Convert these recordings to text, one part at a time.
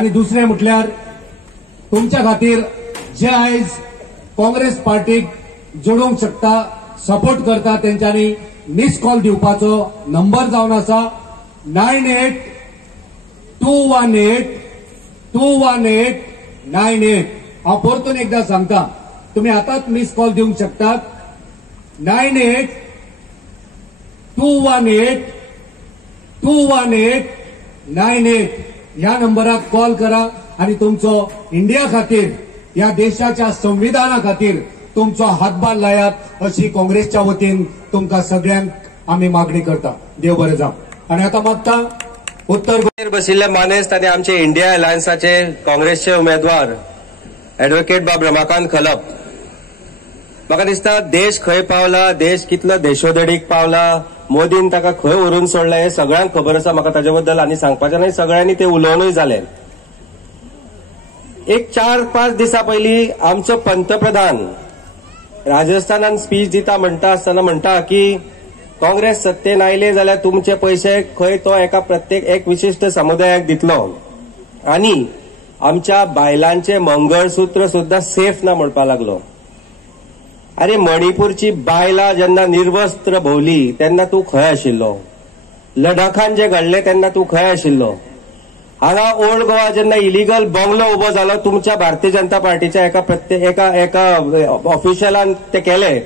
आणि दुसरे म्हटल्यार तुमच्या खातीर जे आयज काँग्रेस पार्टीक जोडूंक शकता सपोर्ट करता तेंच्यांनी मिस कॉल दिवपाचो नंबर जावन आसा 9821821898। हांव परतून एकदा सांगता, तुम्ही आताच मिस कॉल दिवंक शकतात 9821821898 ह्या नंबराक कॉल करा आणि तुमचो इंडिया खातीर, या देशाच्या संविधाना खातीर तुमचो हातभार लायात अशी काँग्रेसच्या वतीन तुमकां सगळ्यांक आमी मागणी करता। देव बरें जावं। आणि आता मागता उत्तर गोंयेर बशिल्ले मानेस्त आनी आमचे इंडिया अलायन्साचे काँग्रेसचे उमेदवार ॲडव्होकेट बाब रमाकांत खलप। म्हाका दिसता देश खंय पावला, देश कितलो देशोधडीक पावला, मोदीन ताका खंय व्हरून सोडला हे सगळ्यांक खबर आसा। म्हाका ताजे बद्दल आनी सांगपाचें नाही, सगळ्यांनी ते उलोवनूय जालें। एक 4-5 दिसा पयलीं आमचो पंतप्रधान राजस्थानान स्पीच दिता म्हणटा आसतना म्हणटा की काँग्रेस सत्तेन आयले जाल्यार तुमचे पयशे खंय तो एका प्रत्येक एक विशिष्ट समुदायाक दितलो आणि आमच्या बायलांचे मंगळसूत्र सुद्धा सेफ ना म्हणपा लागलो। अरे मणिपूरची बायलां जेन्ना निर्वस्त्र भोवली तेन्ना तूं खंय आशिल्लो? लडाखान जे घडले तेन्ना तूं खंय आशिल्लो? हांगा ओल्ड गोवा जेन्ना इलिगल बंगलो उबो जालो तुमच्या भारतीय जनता पार्टीच्या एका ऑफिशियलान ते केले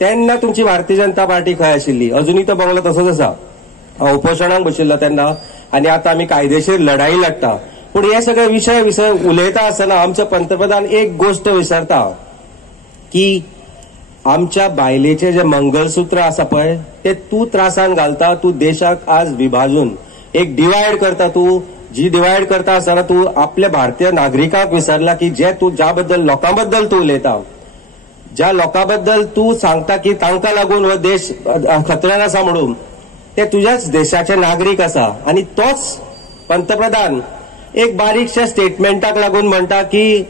तेन्ना तुमची भारतीय जनता पार्टी खंय आशिल्ली? अजूनही तो बंगलो तसोच आसा। हांव उपोशणाक बशिल्लो तेन्ना आनी आतां आमी कायदेशीर लढाई लढटा। पूण हे सगळे विशय उलयता आसतना आमचो पंतप्रधान एक गोष्ट विसरता की आमच्या बायलेचे जे मंगळसूत्र आसा पळय ते तूं त्रासान घालता। तूं देशाक आज विभाजून एक डिवायड करता। तूं जी डिवायड करता आसतना तूं आपल्या भारतीय नागरिकांक विसरला की जे तूं ज्या बद्दल लोकांबद्दल तूं उलयता, ज्या लोकांबद्दल तूं सांगता की तांकां लागून हो देश खतऱ्यान आसा म्हणून, ते तुज्याच देशाचे नागरीक आसा। आणि तोच पंतप्रधान एक बारीकशा स्टेटमेंटाक लागून म्हणटा की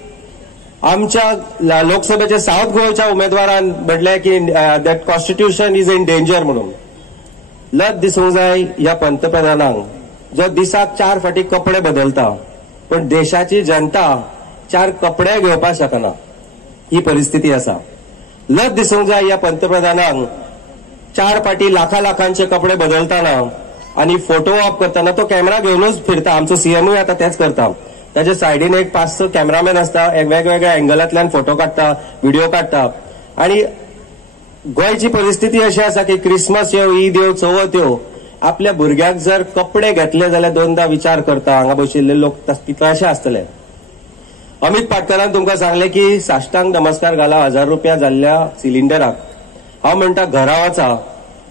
आमच्या लोकसभेच्या साऊथ गोव्याच्या उमेदवारान म्हटले की that constitution is in danger म्हणून। लज दिसूंक जाय ह्या पंतप्रधानांक जो दिसाक 4 फाटी कपडे बदलता, पण देशाची जनता 4 कपडे घेवपाक शकना, ही परिस्थिती आसा। लज दिसूंक जाय ह्या पंतप्रधानांक 4 फाटी लाखांचे कपडे बदलताना आणि फोटो ऑप करताना तो कॅमेरा घेऊनच फिरता। आमचो सीएमूय आता तेच करता। त्याच्या सायडीन एक 5-6 कॅमेरामॅन असता, वेगवेगळ्या अँगलांतल्यान फोटो काडटा, व्हिडिओ काडटा। आणि गोंयची परिस्थिती अशी आसा की क्रिसमस येवं, ईद येवं, चवथ येवं, आपल्या भुरग्याक जर कपडे घेतले जाल्यार दोनदा विचार करता। हांगा बशिल्ले लोक कितलेशे आसतले। अमित पाटकरान तुमकां सांगले की साष्टांग नमस्कार घाला 1000 रुपया जाल्ल्या सिलिंडराक। हांव म्हणटा घरा वचा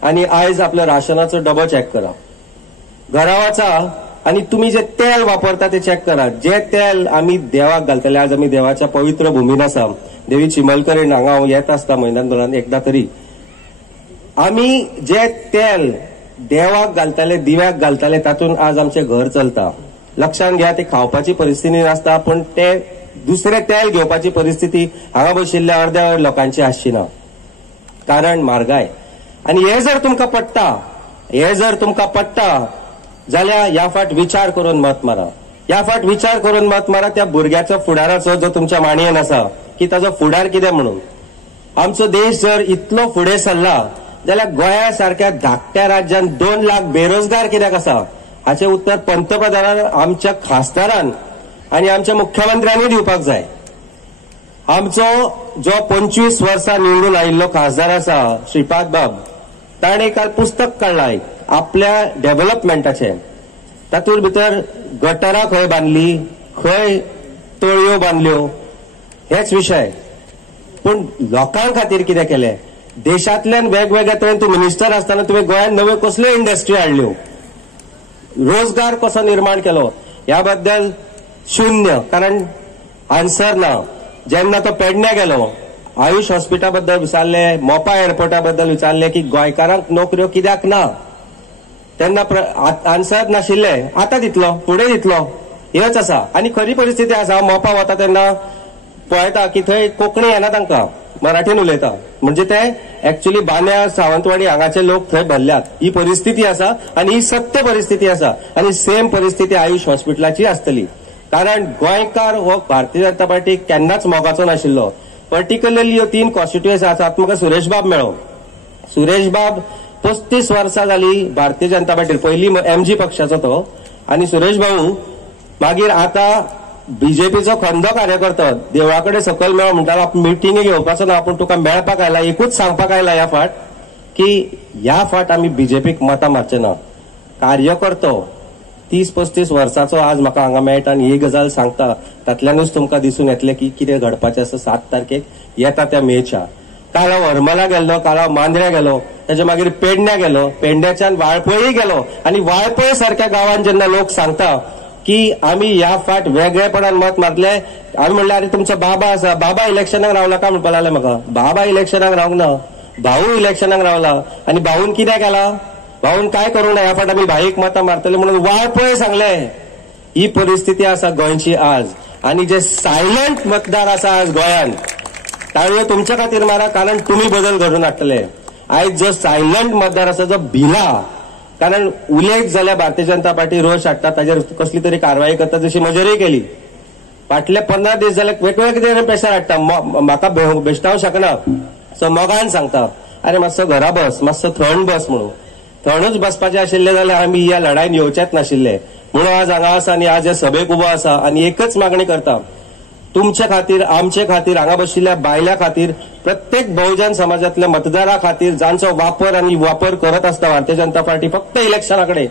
आणि आयज आपल्या राशनाचो डबो चॅक करा। घरा वचा आणि तुम्ही जे तेल वापरता ते चॅक करा। जे तेल आम्ही देवाक घालतले, आज आम्ही देवाच्या पवित्र भूमीन आसा, देवी चिमलकरेन हांगा हांव येत आसता म्हयन्यान एकदा तरी। आम्ही जे तेल देवाक घालताले, दिव्याक घालताले, तातून आज आमचे घर चलता। लक्षात घ्या, ते खावपाची परिस्थिती नासता, पण ते दुसरे तेल घेवपाची परिस्थिती हांगा बशिल्ल्या अर्ध्या लोकांची आसची ना, कारण म्हारगाय। आणि हे जर तुमकां पडटा जाल्यार ह्या फाट विचार करून मत मारा। ह्या फाट विचार करून मत मारा त्या भुरग्याचो फुडाराचो जो तुमच्या माणयेन आसा, की ताचो फुडार कितें म्हणून। आमचो देश जर इतलो फुडें सरला जाल्यार गोंया सारख्या धाकट्या राज्यात 2 लाख बेरोजगार कित्याक आसा, हाचे उत्तर पंतप्रधानान, आमच्या खासदारान आणि आमच्या मुख्यमंत्र्यांनी दिवपाक जाय। आमचो जो 25 वर्सां निवडून आयिल्लो खासदार आसा श्रीपाद बाब, ताणें काल पुस्तक काडलां आपल्या डेव्हलपमेंटाचें। तातूंत भितर गटारां खंय बांदली, खंय तळयो बांदल्यो, हेच विशय। पूण लोकां खातीर कितें केलें? देशांतल्यान वेगवेगळ्या तरेन तूं मिनिस्टर आसतना तुवें गोंयांत नव्यो कसल्यो इंडस्ट्री हाडल्यो, रोजगार कसो निर्माण केलो, ह्या बद्दल शून्य, कारण आन्सर ना। जेन्ना तो पेडण्या गेलो, आयुष हॉस्पिटला बद्दल विचारले, मोपा एअरपोर्टा बद्दल विचारले की गोंयकारांक नोकऱ्यो कित्याक ना, तेन्ना आन्सर नाशिल्ले। आतां दितलो, फुडें दितलो, हेच आसा। आनी खरी परिस्थिती आसा, मोपा वता तेन्ना पळयता की थंय कोंकणी येना तांकां, मराठीन उलयता, म्हणजे ते एक्चुअली बान्या सावंतवाडी हांगाचे लोक थंय भरल्यात। ही परिस्थिती आसा आणि ही सत्य परिस्थिती आसा, आणि सेम परिस्थिती आयुष हॉस्पिटलाची आसतली। कारण गोंयकार हो भारतीय जनता पार्टीक केन्नाच मोगाचो नाशिल्लो. पर्टिक्युलरली ह्यो 3 कॉन्स्टिट्युएन्सी आसात. म्हाका सुरेश बाब मेळ्ळो. सुरेश बाब 35 वर्सां जाली भारतीय जनता पार्टी, पयली MG पक्षाचो तो, आनी सुरेश भाऊ मागीर आता बीजेपीचो खंदो कार्यकर्तो. देवळा कडेन सकयल मेळो म्हणटालो मिटिंगे घेवपाचो ना, पूण तुका मेळपाक आयला, एकूच सांगपाक आयला ह्या फाट की ह्या फाट आमी बीजेपीक मतां मारचे ना. कार्यकर्तो 30-35 वर्साचो आज म्हाका हांगा मेळटा आनी ही गजाल सांगता, तातल्यानूच तुमकां दिसून येतलें की कितें घडपाचें आसा 7 तारखेक येता त्या मेच्या. काल हांव हरमला गेल्लो, काल हांव मांद्र्या गेलो, ताच्या मागीर पेडण्या गेलो, पेडण्याच्यान वाळपळी गेलो, आनी वाळपळी सारख्या गांवांत जेन्ना लोक सांगता की आमी ह्या फाट वेगळेपणान मत मारले, हांवें म्हणलें अरे तुमचो बाबा आसा, बाबा इलेक्शनाक रावला काय म्हणपाक लागले म्हाका. बाबा इलेक्शनाक रावंक ना, भाऊ इलेक्शनाक रावला. आनी भाऊन कितें केला? भाऊन काय करूंक ना, ह्या फाट आमी भाईक मतां मारतले म्हणून वाळपळी सांगले. ही परिस्थिती आसा गोंयची आज. आनी जे सायलंट मतदार आसा आज गोंयांत, ताळयो तुमच्या खातीर मारा, कारण तुमी बदल घडून हाडटले. आयज जो सायलंट मतदार आसा जो भिला, कारण उलयत जाल्यार भारतीय जनता पार्टी रोष हाडटा, ताजेर कसली तरी कारवाई करता, जशी मजरय केली. फाटले 15 दीस जाल्यार वेगवेगळे प्रेशर हाडटा, म्हाका बेश्टावंक शकना. सो मोगान सांगता अरे मातसो घरा बस, मातसो थंड बस म्हणून. थंडूच बसपाचें आशिल्लें जाल्यार आमी ह्या लढाईन येवचेच नाशिल्ले. म्हणून आज हांगा आसा आनी आज ह्या सभेक उबो आसा आनी एकच मागणी करता, तुमचे खातीर, आमचे खातीर, हांगा बशिल्ल्या बायल्या खातीर, प्रत्येक बहुजन समाजातल्या मतदारा खातीर जांचो वापर आनी वापर करत आसता भारतीय जनता पार्टी फक्त इलेक्शनाकडे,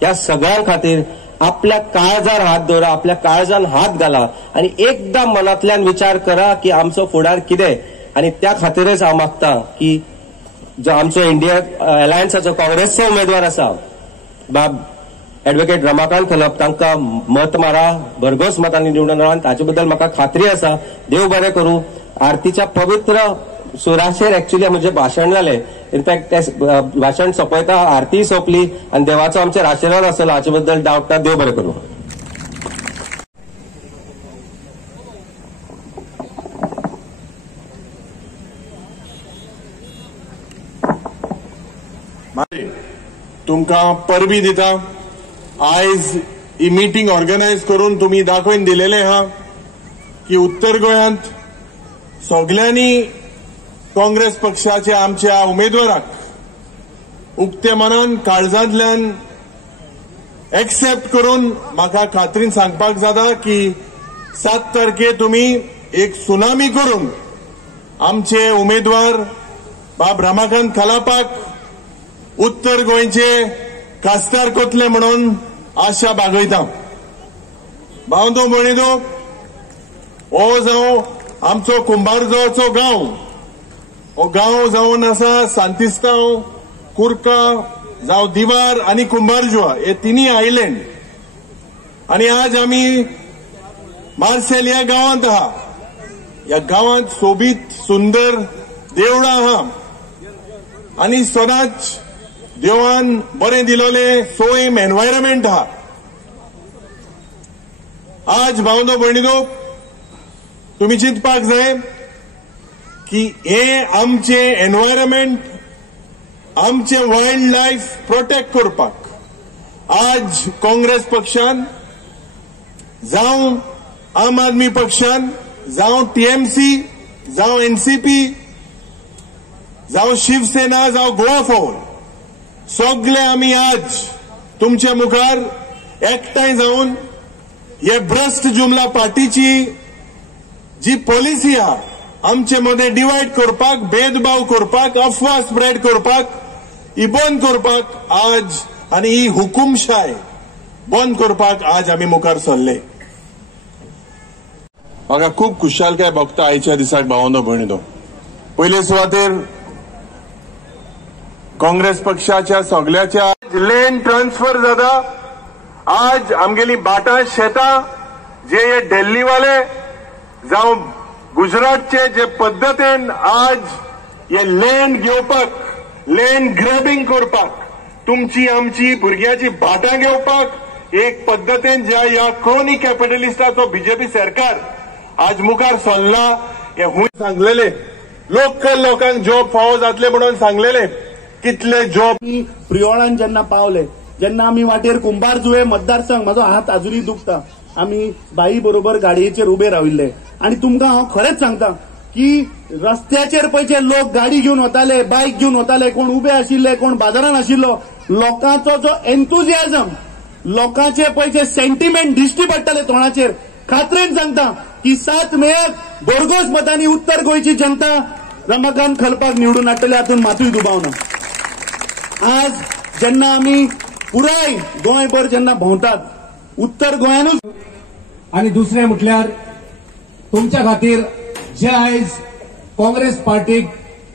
ह्या सगळ्यां खातीर आपल्या काळजार हात दवरा, आपल्या काळजान हात घाला आनी एकदां मनांतल्यान विचार करा की आमचो फुडार कितें. आनी त्या खातीरच हांव मागता की जो आमचो इंडिया अलायन्साचो काँग्रेसचो उमेदवार आसा बाब ॲडव्होकेट रमाकांत खलप, तांकां मत मारा, भरघोस मतांनी निवडून हाडा. ताचे बद्दल म्हाका खात्री आसा. देव बरें करूं. आरतीच्या पवित्र सुराचेर एक्चुअली म्हजें भाशण जालें. इनफॅक्ट तें भाशण सोंपयता आरती सोंपली आनी देवाचो आमचेर आशिर्वाद आसलो, हाचे बद्दल डावट ना. देव बरें करूं. तुमकां परबी दिता. आयज ही मीटिंग ऑर्गनायज करून तुम्ही दाखोवन दिलेले आहा की उत्तर गोंयांत सगळ्यांनी काँग्रेस पक्षाच्या आमच्या उमेदवाराक उक्ते मनान काळजांतल्यान एक्सेप्ट करून म्हाका खात्रीन सांगपाक जाता की 7 तारखे तुम्ही एक सुनामी करून आमचे उमेदवार बाब रमाकांत खलपाक उत्तर गोंयचे खासदार कोतले म्हणून आशा बागयता. भावंदो भयणीनो, हो जावं आमचो कुंभारजोळचो गांव, हो गांव जावन आसा सांतिस्तांव, कुर्का, जावं दिवार आनी कुंभारजुआ, हे तिनी आयलँड. आनी आज आमी मार्सेल ह्या गांवांत आहा. ह्या गांवांत सोबीत सुंदर देवळां आहा आनी सदांच देवान बरें दिलोले सोयीम एनवायरमेंट आहा. आज भावनो भयणीनो, तुम्ही चिंतपाक जाय की हे आमचे एनवायरमेंट, आमचे वायल्ड लायफ प्रोटेक्ट करपाक आज काँग्रेस पक्षान, जावं आम आदमी पक्षान, जावं TMC, जावं NCP, जावं शिवसेना, जावं गोवा फॉर्वर्ड, सगळे आमी आज तुमचे मुखार एकठांय जावन हे भ्रष्ट जुमला पार्टीची जी पॉलिसी आहा, आमचे मदें डिवायड करपाक, भेदभाव करपाक, अफवा स्प्रेड करपाक, ही बंद करपाक आज, आनी ही हुकुमशाय बंद करपाक आज आमी मुखार सरले. म्हाका खूब खुशालकाय भोगता आयच्या दिसाक भावंदो भयणीनो. पयले सुवातेर काँग्रेस पक्षाच्या सगळ्याच्या लँड ट्रान्सफर जाता. आज आमगेली बाटा शेतां जे हे दिल्लीवाले जावं गुजरातचे जे पद्दतीन आज हे लँड घेवपाक, लँड ग्रॅबिंग करपाक, तुमची आमची भुरग्याची भाटां घेवपाक एक पद्दतीन ज्या ह्या क्रोनी कॅपिटलिस्टाचो बीजेपी सरकार आज मुखार सरला. हे सांगलेले लोकल लोकांक जॉब फावो जातले म्हणून सांगलेले. कितले जॉब प्रियोळान जेन्ना पावले, जेन्ना आमी वाटेर कुंभारजुवे मतदारसंघ, म्हाजो हात अजूनय दुखता, आम्ही बाई बरोबर गाडयेचेर उभे राविल्ले आणि तुमकां हांव खरेंच सांगता की रस्त्याचेर पयचे लोक गाडी घेवन वताले, बायक घेवन वताले, कोण उबे आशिल्ले, कोण बाजारान आशिल्लो, लोकांचो जो एन्थुजियाझम, लोकांचे पयचे सेंटिमेंट दिश्टी पडटाले तोंडाचेर. खात्रेन सांगता की 7 मेक बोरगोस मतांनी उत्तर गोंयची जनता रमाकांत खलपाक निवडून हाडटले, हातून मातूय दुबाव ना. आज जेन्ना आमी पुराय गोंयभर जेन्ना भोंवतात, उत्तर गोंयानूच. आणि दुसरे म्हटल्यार तुमच्या खातीर जे आयज काँग्रेस पार्टीक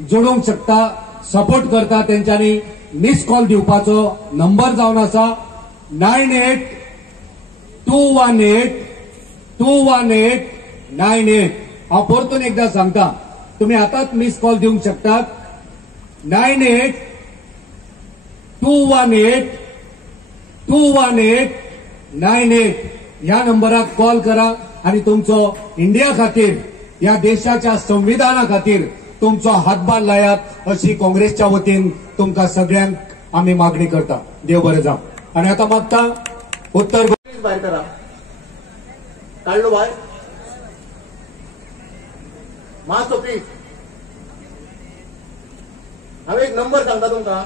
जोडूंक शकता, सपोर्ट करता, तेंच्यांनी मिस कॉल दिवपाचो नंबर जावन आसा 9821821898. हांव परतून एकदा सांगता, तुम्ही आताच मिस कॉल दिवंक शकतात 9821821898. ह्या नंबराक कॉल करा आणि तुमचो इंडिया खातीर, या देशाच्या संविधाना खातीर तुमचो हातभार लायात, अशी काँग्रेसच्या वतीन तुमकां सगळ्यांक आमी मागणी करता. देव बरें जावं. आणि आता मागता उत्तर भायर करा. काढलो भायर मास ऑफिस. हांव एक नंबर सांगता तुमकां